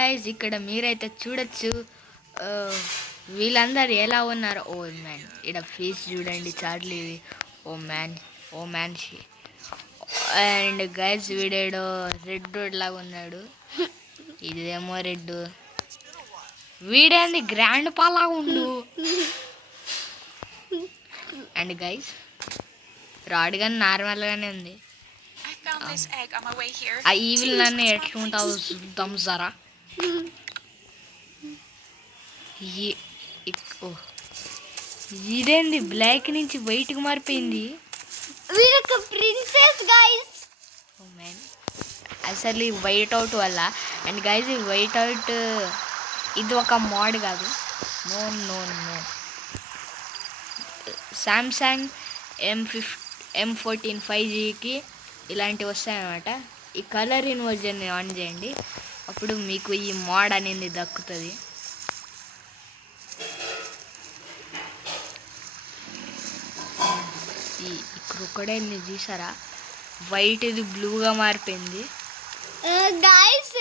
Guys ఇక్కడ మీరైతే చూడొచ్చు వీళ్ళందరూ ఎలా ఉన్నారు. ఓ మ్యాన్ ఇక్కడ ఫేస్ చూడండి Charlie. Oh man and guys వీడేడో రెడ్ రోడ్ లాగా ఉన్నాడు. ఇదేమో రెడ్. వీడేంది గ్రాండ్ పాలాగా ఉండు. అండ్ గైస్ రాడ్ గన్ నార్మల్గానే ఉంది. ఆ ఈవిల్ నన్ను ఎట్లుంటావు చూద్దాం జరా. ఇదేంది బ్లాక్ నుంచి వైట్కి మారిపోయింది. Princess guys. అసలు ఈ వైట్ అవుట్ వల్ల. అండ్ గైస్ ఈ వైట్ అవుట్ ఇది ఒక మోడ్ కాదు. No no no Samsung M14 5Gకి ఇలాంటివి వస్తాయన్నమాట. ఈ కలర్ ఇన్వర్జన్ని ఆన్ చేయండి, అప్పుడు మీకు ఈ మోడ్ అనేది దక్కుతుంది. ఈ క్రొకడైల్ని చూసారా, వైట్ ఇది బ్లూగా మారిపోయింది. గైస్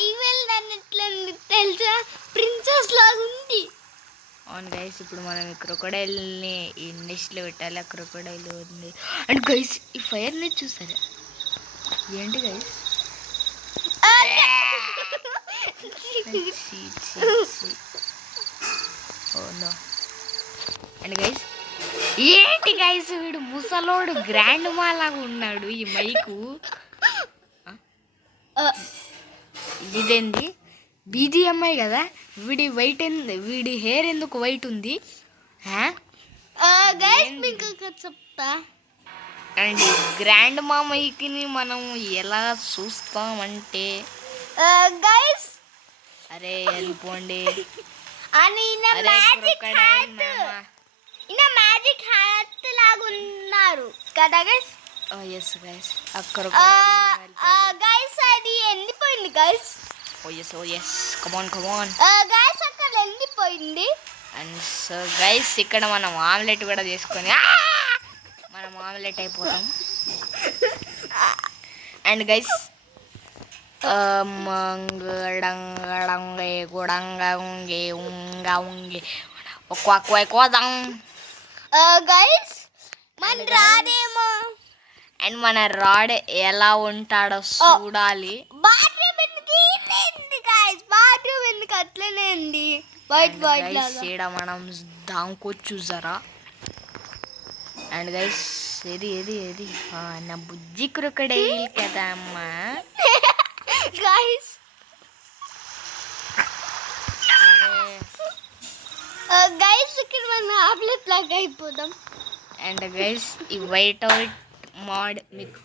ఐవెల్ అన్నట్లు తెలుసా, ప్రిన్సెస్ లాగా ఉంది. అవును గైస్, ఇప్పుడు మనం ఈ క్రొకడైల్ని ఈ నెస్ట్లో పెట్టాలి. ఆ క్రొకడైల్ ఉంది. అండ్ గైస్ ఈ ఫైర్ని చూసారా, ఏంటి గైస్. అండ్ గైస్ ఏంటి గైస్, వీడు ముసలోడు గ్రాండ్ మాలాగా ఉన్నాడు. ఈ మైకు ఇదేంది BGMI కదా. వీడి హెయిర్ ఎందుకు వైట్ ఉంది. మీకు చెప్తా. అండ్ గ్రాండ్ మా మైక్ని మనం ఎలా చూస్తామంటే గైస్ అరే వెళ్ళిపోండి. మ్యాజిక్ హ్యాట్ లాగా ఉన్నారు కదా గైస్. ఎస్ గైస్ అక్కడ గైస్ అది ఎండిపోయింది గైస్. కమాన్ గైస్ అక్కడ ఎండిపోయింది. అండ్ సో గైస్ ఇక్కడ మనం ఆమ్లెట్ కూడా చేసుకొని మనం ఆమ్లెట్ అయిపోతాం. అండ్ గైస్ గైస్ మన రాడేమో. అండ్ మన రాడ్ ఎలా ఉంటాడో చూడాలి. బాత్రూమ్ ఎందుకు అట్లనే ఉంది వైట్ లాగా. మనం దాంకోవచ్చు జరా. అండ్ గైస్ ఏది నా బుజ్జి క్రొకడైల్ కదా అమ్మా. గైస్ గైస్ ఇక్కడ మనం ఆమ్లెట్ లాగా అయిపోదాం. అండ్ గైస్ ఈ వైట్ అవుట్ మోడ్ మీకు